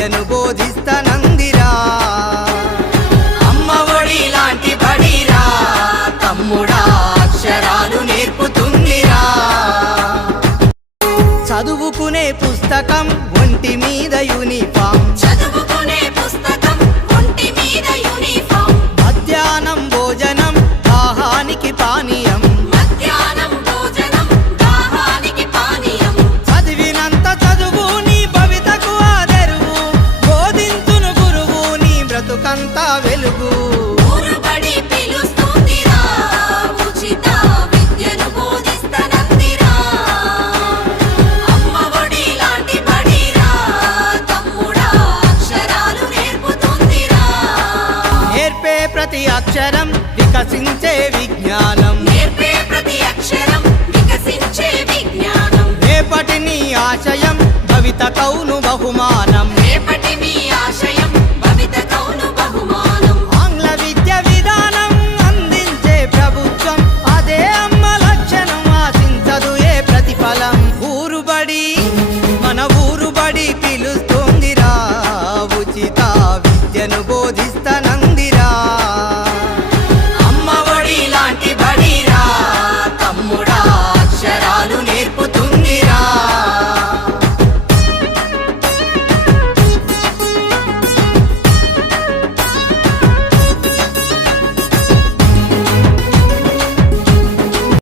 విద్యను బోధిస్తనందిరా అమ్మ ఒడి లాంటి బడిరా తమ్ముడా అక్షరాలు నేర్పుతుందిరా చదువుకునే పుస్తకం ఒంటి మీద యూనిఫామ్ చదువుకునే పుస్తకం ఒంటి మీద యూనిఫామ్ మధ్యాహ్నం భోజనం దాహానికి పానీయం మధ్యాహ్నం భోజనం దాహానికి పానీయం చదివినంత చదువు నీ భవితకు ఆదరువు బోధించును గురువు నీ బ్రతుకంతా వెలుగు ఊరుబడి పిలుస్తుందిరా ఉచిత విద్యను బోధిస్తనందిరా అమ్మ ఒడి లాంటి బడిరా తమ్ముడా అక్షరాలు నేర్పుతుందిరా నేర్పే ప్రతి అక్షరం వికసించే విజ్ఞానం నేర్పే ప్రతి అక్షరం వికసించే విజ్ఞానం రేపటి నీ ఆశయం